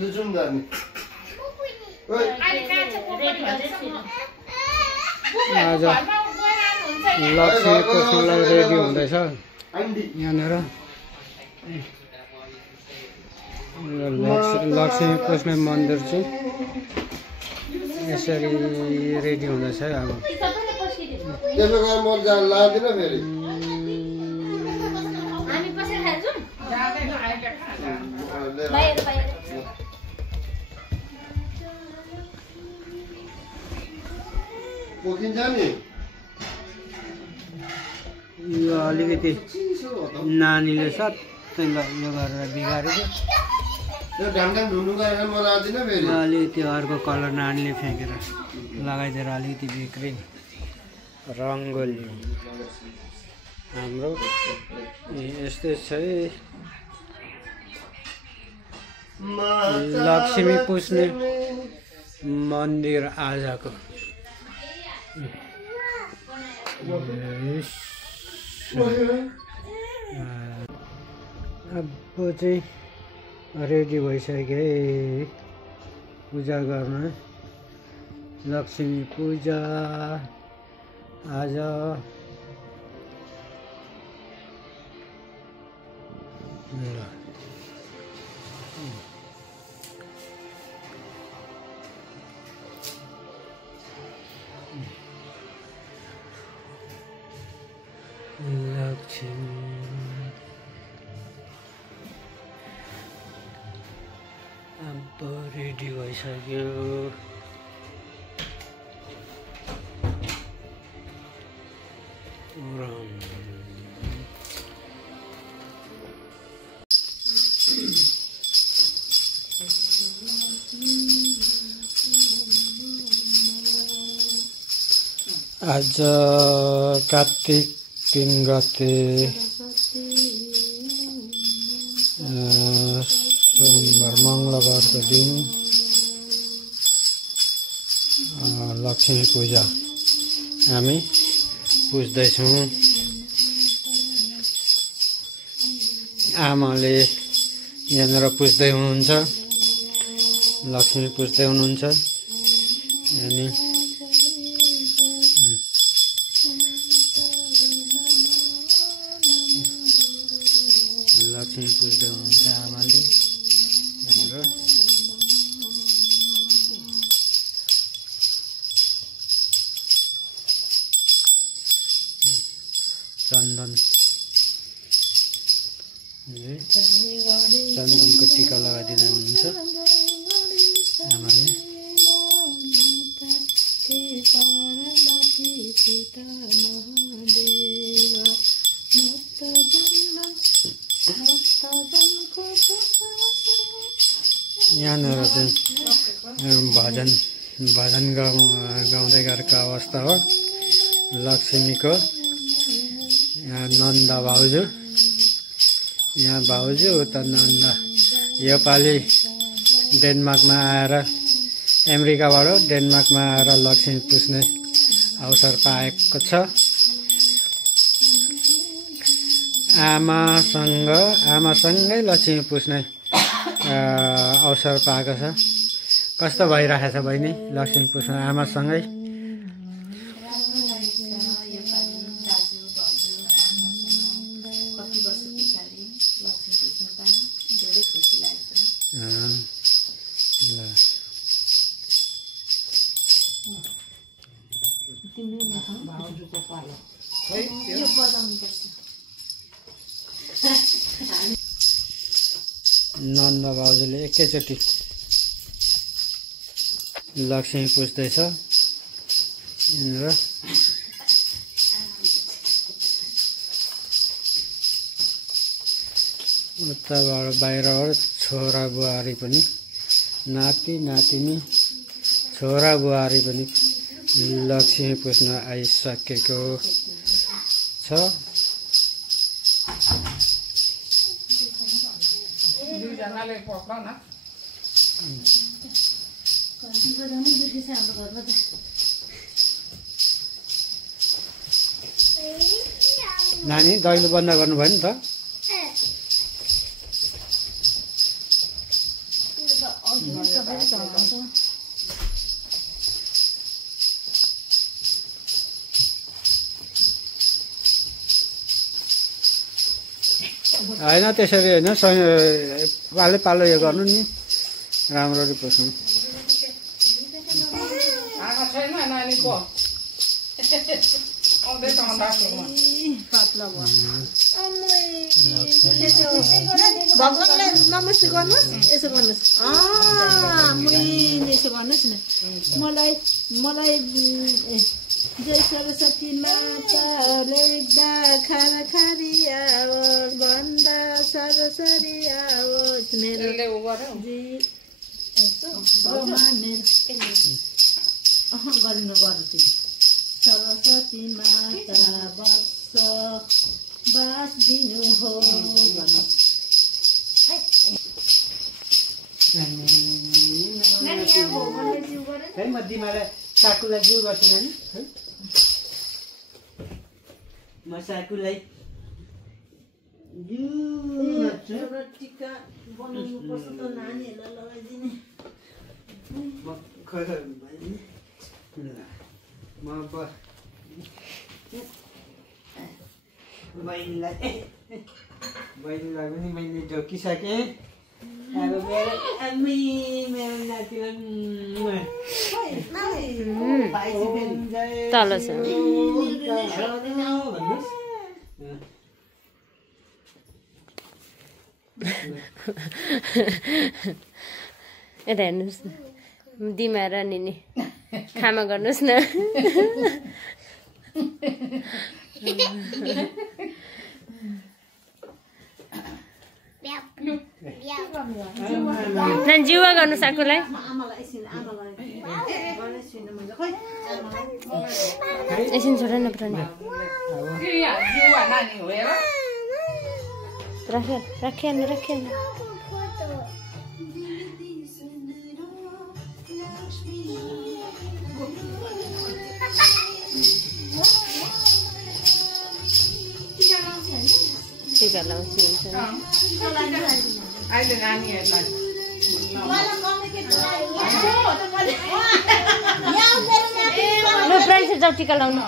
लुजुम गर्ने आज लक्ष्मी पुज्नलाई रेडी हुँदैछ यहाँनिर। लक्ष्मी पुज्ने मन्दिर चाहिँ यसरी रेडी हुँदैछ अब। त्यसो गरेर म लादिन फेरि पोखिन्छ नि। यो अलिकति नानीले सबै यो गरेर बिगारेको। त्यो ढाङढाङ ढुङ्डु गरेर म लादिन फेरि। अलिकति अर्को कलर नानीले फ्याँकेर लगाइदिएर अलिकति बिग्रे रङ्गोली हाम्रो यस्तै छ। लक्ष्मी पुज्ने मन्दिर आजको अब चाहिँ रेडी भइसक्यो पूजा गर्न। लक्ष्मी पूजा आज लक्ष्मी अब रेडी भइसक्यो। आज कार्तिक 3 गते सोमबार मङ्गलबारको दिन लक्ष्मी पूजा हामी पुज्दैछौँ। आमाले यहाँनिर पुज्दै हुनुहुन्छ, लक्ष्मी पुज्दै हुनुहुन्छ। अनि लक्ष्मी पुज्दै हुनुहुन्छ आमाले हाम्रो। चन्दनको टिका लगाइदिँदै हुनुहुन्छ आमाले। यहाँनिर चाहिँ भजन गाउँदै गरेको अवस्था हो। लक्ष्मीको यहाँ नन्दा भाउजू, यहाँ भाउजू उता नन्दा। योपालि डेनमार्कमा आएर, अमेरिकाबाट डेनमार्कमा आएर लक्ष्मी पुज्ने अवसर पाएको छ। आमासँगै लक्ष्मी पुज्ने अवसर पाएको छ। कस्तो भइरहेको छ बहिनी लक्ष्मी पुज्ने आमासँगै? नन्दा भाउजूले एकैचोटि लक्ष्मी पुज्दैछ यहाँनिर। उताबाट बाहिरबाट छोरा बुहारी पनि, नाति नातिनी छोरा बुहारी पनि लक्ष्मी पुज्न आइसकेको छ। नानी दैलो बन्द गर्नुभयो नि त होइन त्यसरी होइन पालै पालो यो गर्नु नि राम्ररी पुस्नु भगवानलाई नमस्ते गर्नुहोस् यसो गर्नुहोस् यसो गर्नुहोस् न मलाई जय सरस्वती माता लेख्दा खाना खारी आओस् भन्दा सरस्वती आओस् मेरो गर्नु सरस्वती माता बास दिनु हो है म दिमालाई साकुलाई जिउ गर्छु नानी म साकुलाई टिका बनाउनु पर्छ त नानीहरूलाई लगाइदिने बहिनीलाई पनि मैले ढोकिसकेँ अब मेरो नातिलाई तल छ यता हेर्नुहोस् न दिमा र निनी खामा गर्नुहोस् न जिउवा गर्नु साकुलाई एकछिन छोड न पुरानो राखे टिका लाउँछु अहिले नानीहरूलाई ल फ्रेन्ड्स जाऊ टिका लाउनु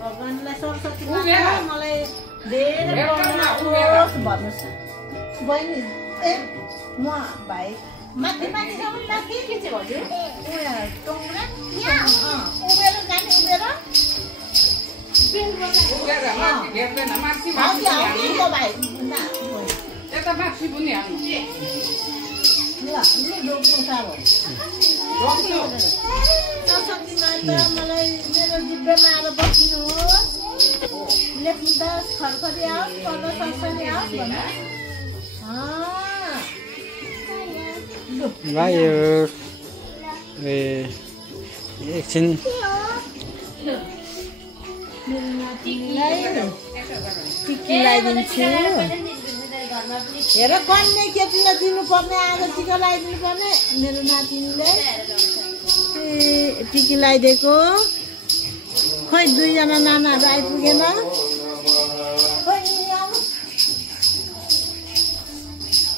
भगवानलाई सरस्वती मलाई धेरै भन्नुहोस् बहिनी ए म भाइ माथि माथिसम्म माथि के चाहिँ भन्यो उभिएर जाने यता माथि पनि हाल्नु सरस्वती माता मलाई मेरो जिब्रोमा आएर बस्नुहोस् लेख्नु त खरखरी आओस् पढ्न सरस्वती आओस् भयो ए एकछिन टिकी लगाइदिन्छु हेर कन्या केटीलाई दिनुपर्ने आज टिका लगाइदिनु पर्ने मेरो नातिनीले टिकी लगाइदिएको खै दुईजना नानाहरू आइपुगेन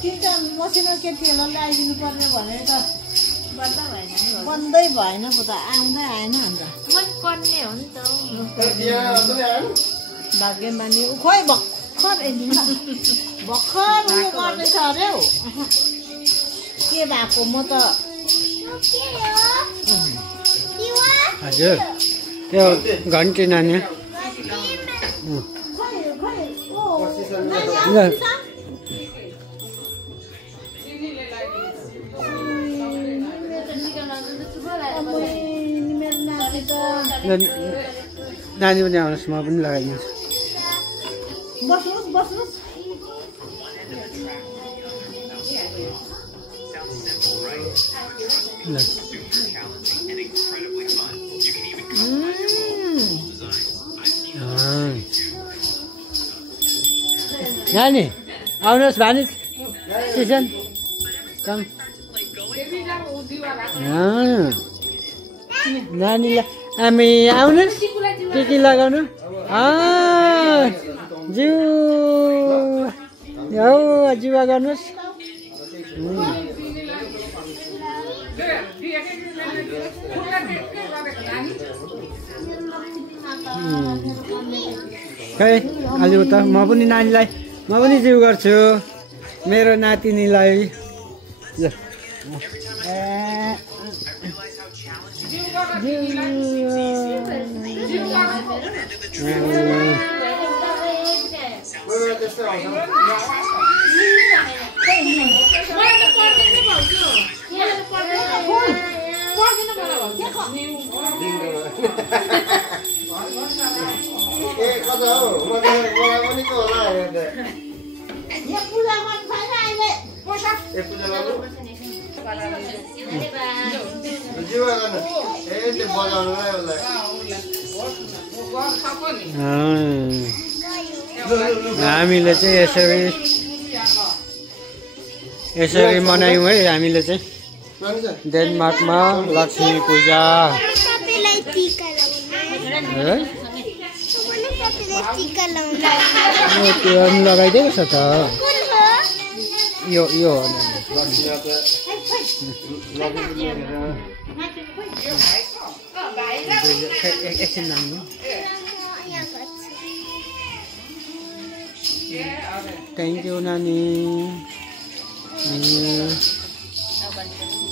तिनवटा मसिनो केटीहरूलाई लगाइदिनु पर्ने भनेर त बन्दै भएन पो त आउँदै आएन अन्त भाग्यमानी खोइ भर्खर उयो गर्दैछ अरे हौ के भएको म त हजुर त्यो घन्टी नानी नानी पनि आउनुहोस् म पनि लगाइदिन्छु बस्नुहोस् बस्नुहोस् ल नानी आउनुहोस् भानिज सिजन कम नानीलाई हामी आउनुहोस् के लगाउनु जिउ हो जुवा गर्नुहोस् खै अलि उता म पनि नानीलाई म पनि जिउ गर्छु मेरो नातिनीलाई ल कता हो मलाई पनि के होला यहाँ पूजा गर्नु छैन अहिले पूजा गर्नु जीवा गर्नु त्यो बजाउनुलाई हामीले चाहिँ यसरी मनायौँ है हामीले चाहिँ डेनमार्कमा लक्ष्मी पूजा त्यो लगाइदिएको छ त यो एकछिन नानी थ्याङ्क यू नानी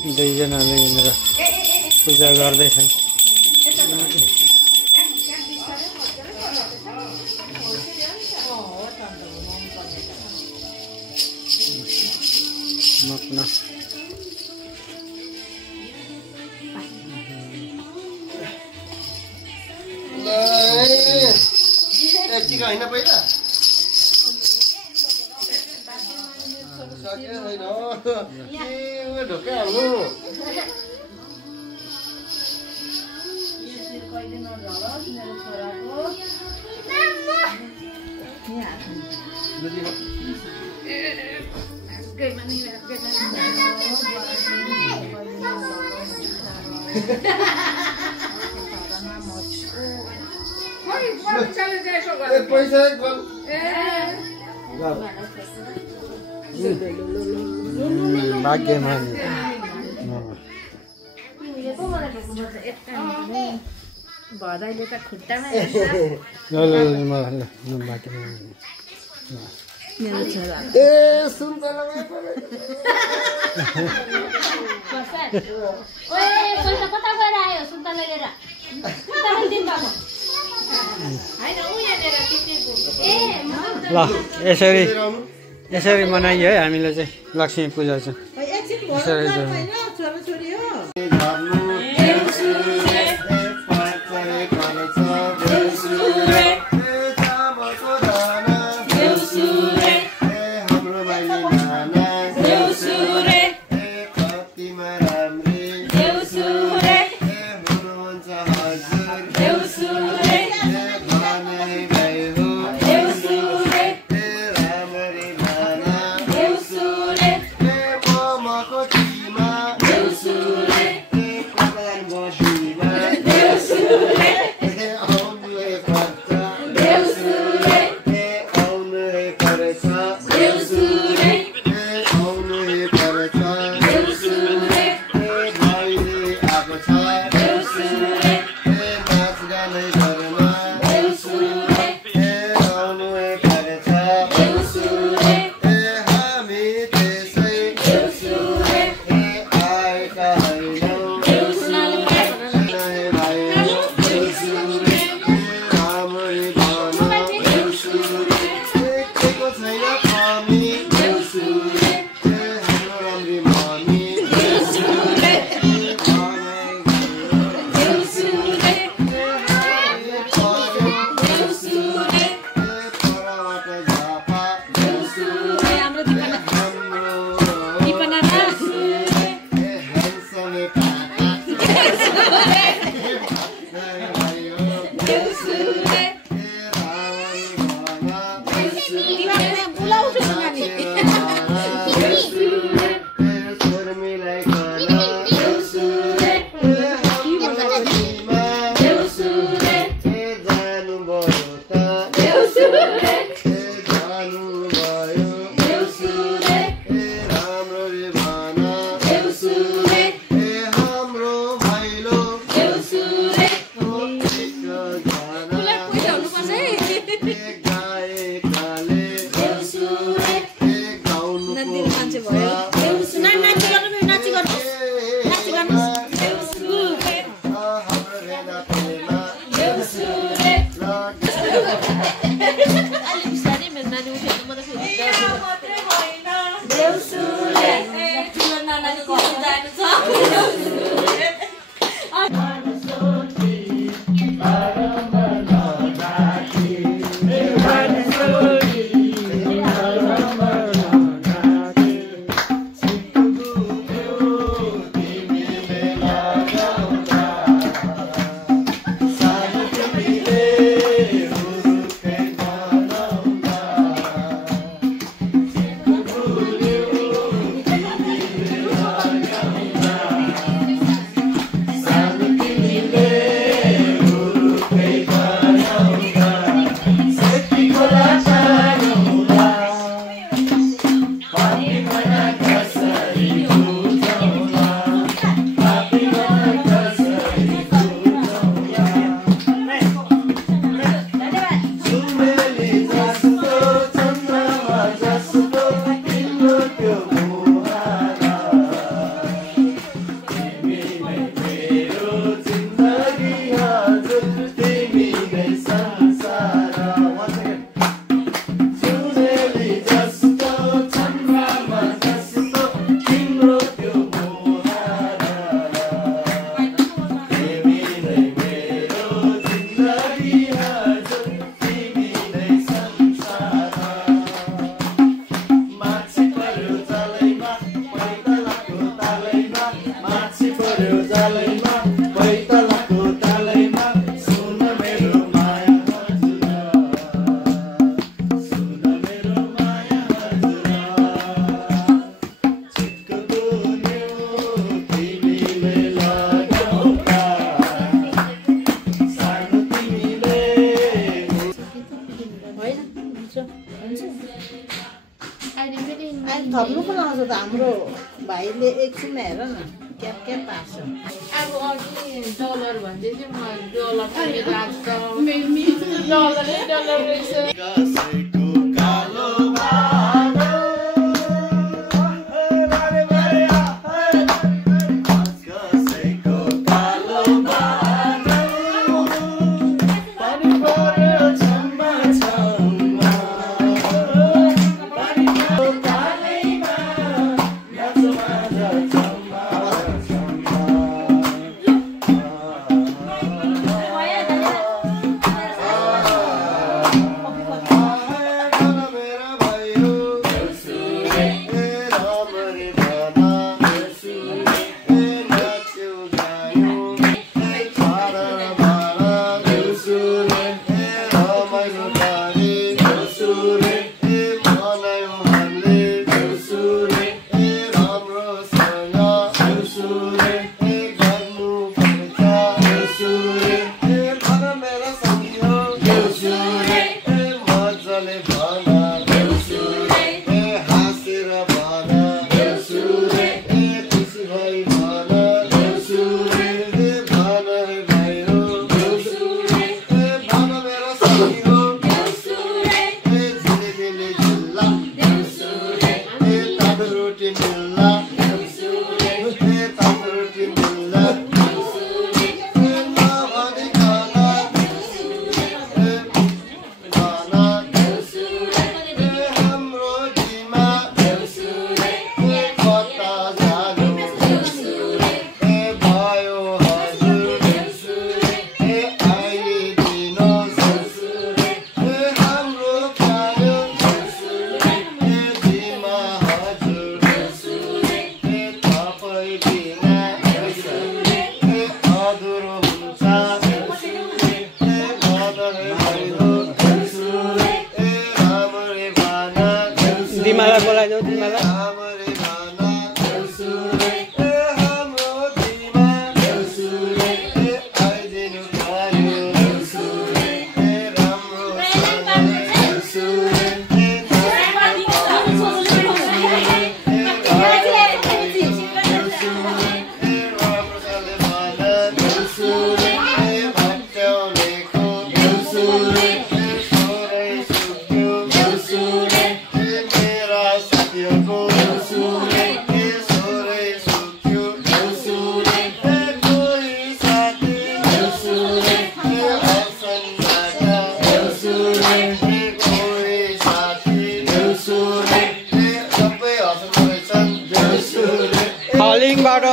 दुईजनाले यहाँनिर पूजा गर्दैछन् मक्न टिका होइन पहिला सकेर छैन ढोकै हाल्नु पैसा भाग्यमा भदाइले त खुट्टामा मेरो छोरा ए सुन्तला कता गएर आयो सुन्तला लिएर ल यसरी मनाइयो है हामीले चाहिँ लक्ष्मी पूजा चाहिँ यसरी छोराछोरी हो Deus थप्नु पो लाउँछ त हाम्रो भाइले एकछिन हेर न क्या क्या पार्छ अब अघि डलर भन्दै थियो म डलर किनेर आएको त डलर रहेछ हलिङबाट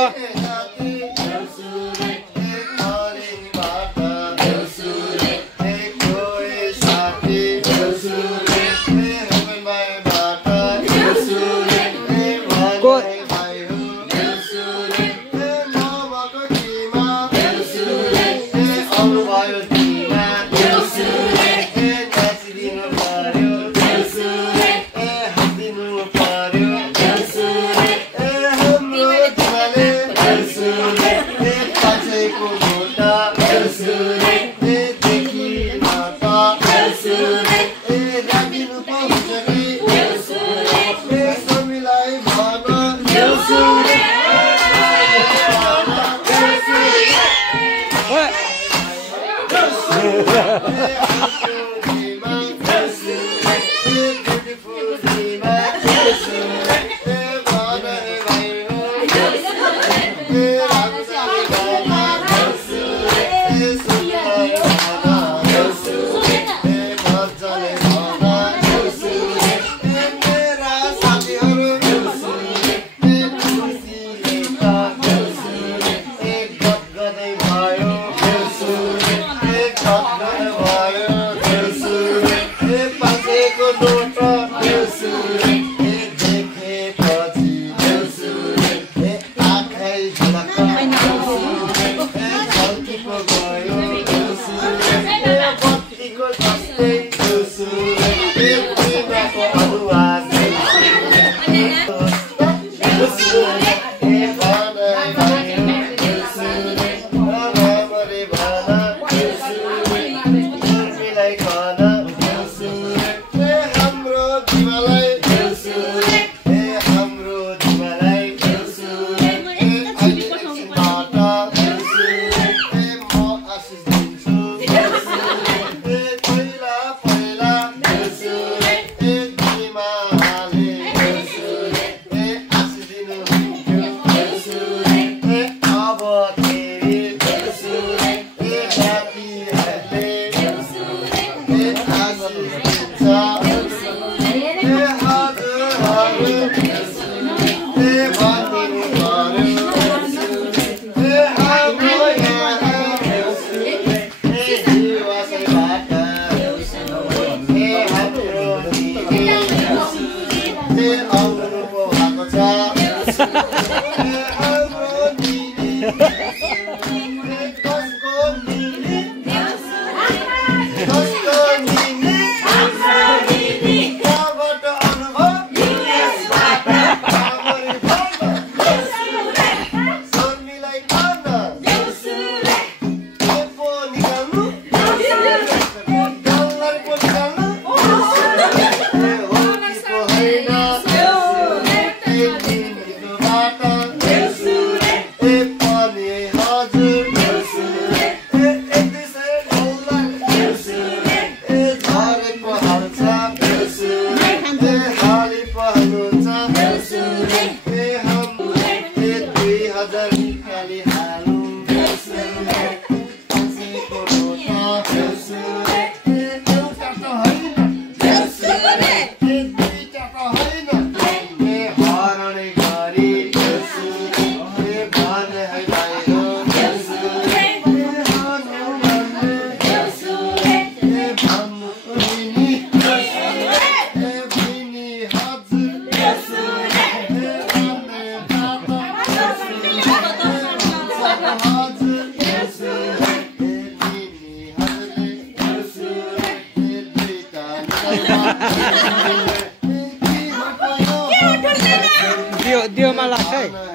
दियोमा लाग्छ है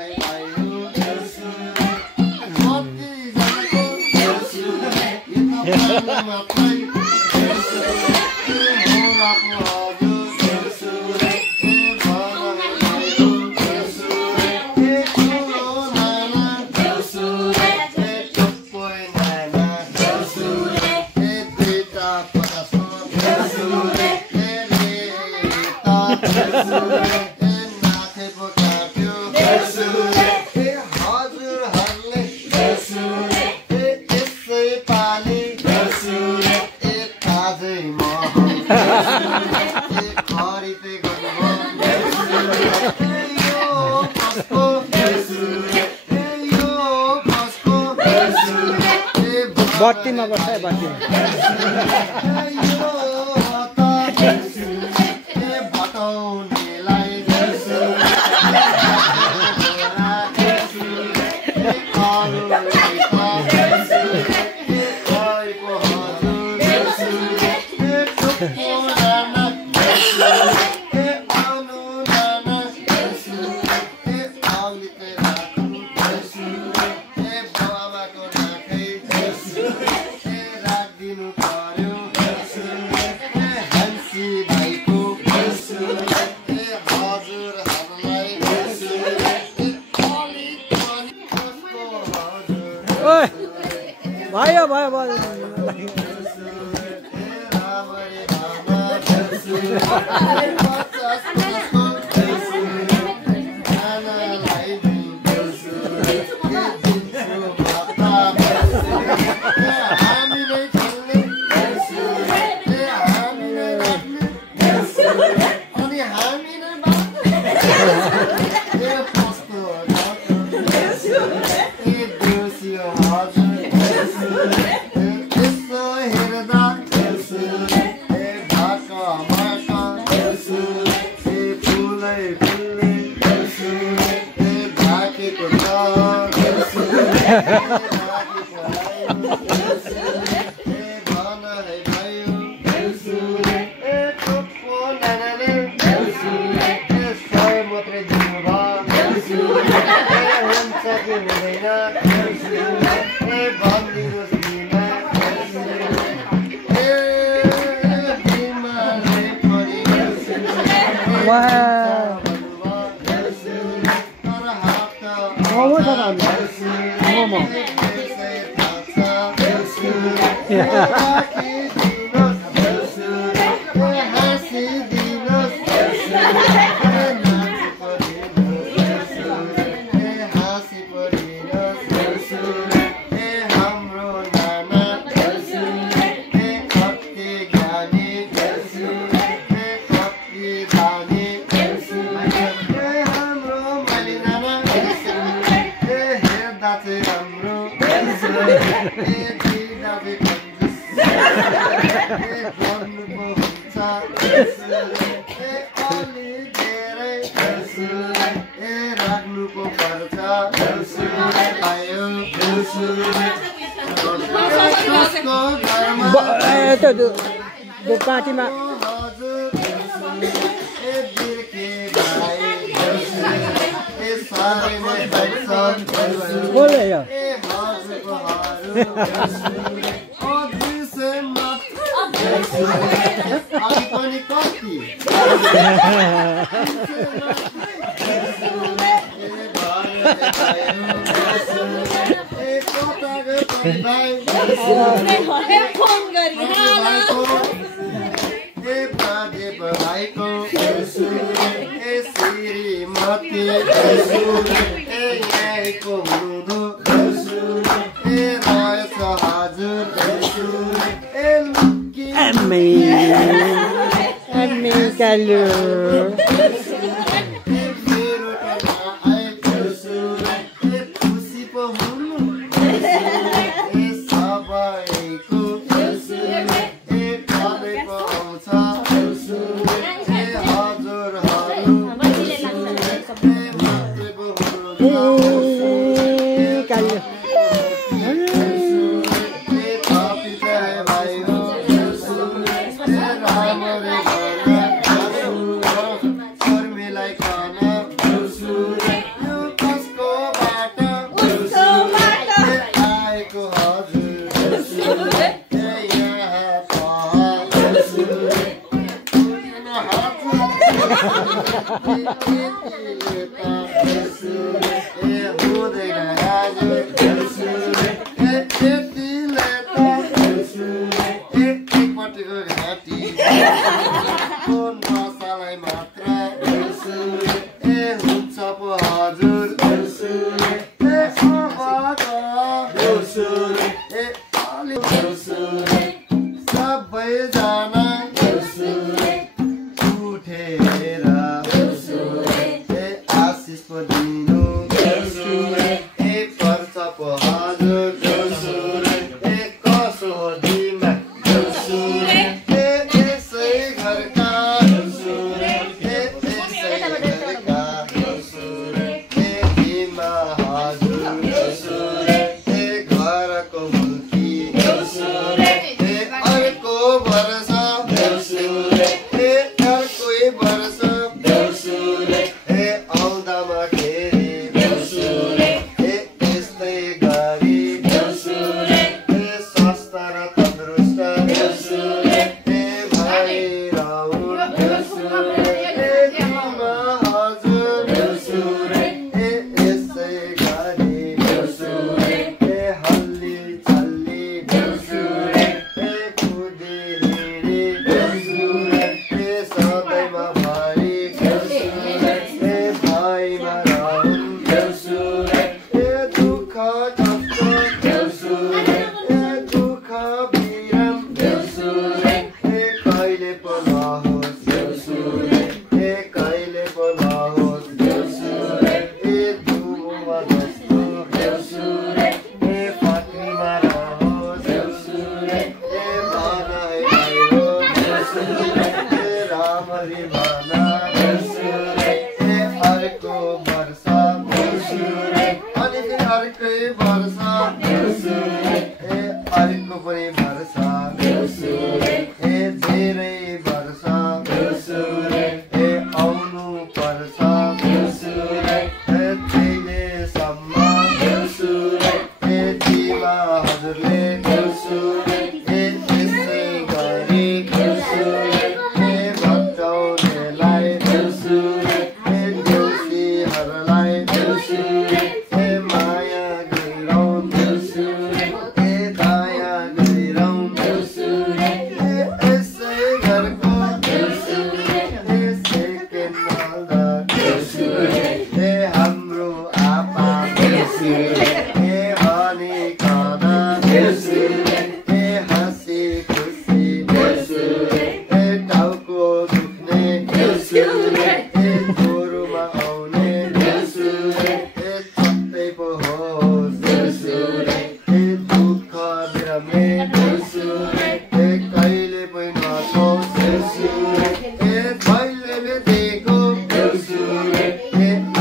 बत्तीमा बस्छ है बत्तीमा भयो भयो भयो पार्टीमा बोले यो दुःख कष्ट देउसुरे दुःख विराम देउसुरे कहिले पो नहोस् देउसुरे कहिले पो नहोस् देउसुरे धुममा जस्तो देउसुरे पत्नीमा रहोस् देउसुरे भन है देउसुरे रामरी भन देउसुरे अर्को वर्ष देउसुरे अनि फेरि अर्कै वर्ष देउसुरे अर्को पनि वर्ष देउसुरे धेरै वर्ष देउसुरे आउनु पर्छ देउसुरे जहिलेसम्म देउसुरे दिमा हजुरले देउसुरे यसै गरी देउसुरे भट्टाउनेलाई देउसुरे देउसीहरूलाई देउसुरे माया गरिरौँ देउसुरे दया गरिरौँ देउसुरे यसै घरको देउसुरे सेकेन्ड नल्दा देउसुरे हाम्रो आपा देउसुरे अनि कदा देउसुरे हाँसी खुसी देउसुरे टाउको दुख्ने देउसुरे ज्वरोमा आउने देउसुरे छत्तै पो होस् देउसुरे दुःख बिराम्ने देउसुरे कहिले पनि नछोस् देउसुरे कहिले दिएको देउसुरे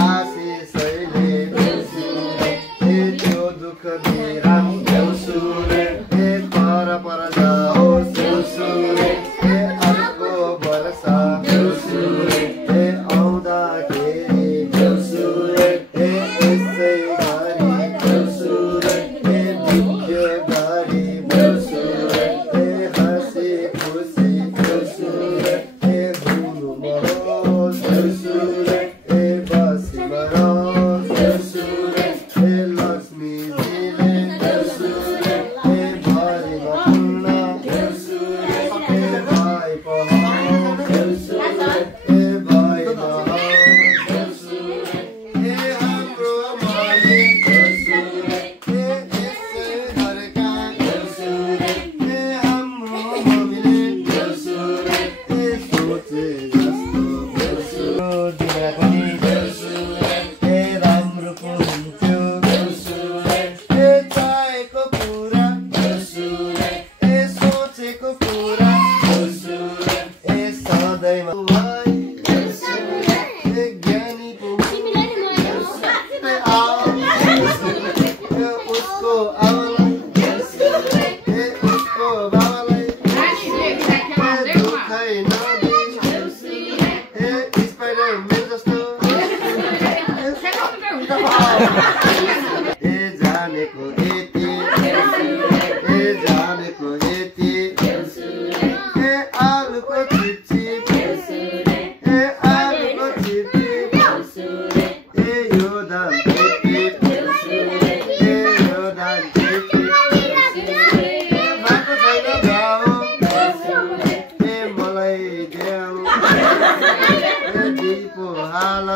आशिषैले देउसुरे त्यो दुःख बिराम देउसुरे पर जाओस् देउसुरे अर्को वर्ष देउसुरे आउँदाखेरि देउसुरे यसै गरी देउसुरे विद्यो गरी देउसुरे हाँसी खुसी देउसुरे हुनुमा होस् देउसुरे बसीमा रहोस् देउसुरे लक्ष्मीजीले देउसुरे भरिमा फुल्न देउसुरे भाइ पहाउँ देउसुरे भाइमा होस् देउसुरे हाम्रो माली देउसुरे यसै घरका देउसुरे हाम्रो मम्मीले देउसुरे सोचे जस्तो देउसुरे दिना पनि देउसुरे राम्रो पो हुन्थ्यो देउसुरे चाहेको पुरा देउसुरे सोचेको पुरा देउसुरे सधैँमा भाइ देउसुरे ज्ञानी पो उसको आमालाई देउसुरे उसको बाबालाई दुःखै नदिन् देउसुरे स्पाइडरम्यान जस्तो जानेको यति जानेको यति आलुको चिपचिप आलुको चिपचिप यो दाम चिपचिप यो दाम चिपचिप भएको छैन गाउँ मलाई देऊ दिपो हाल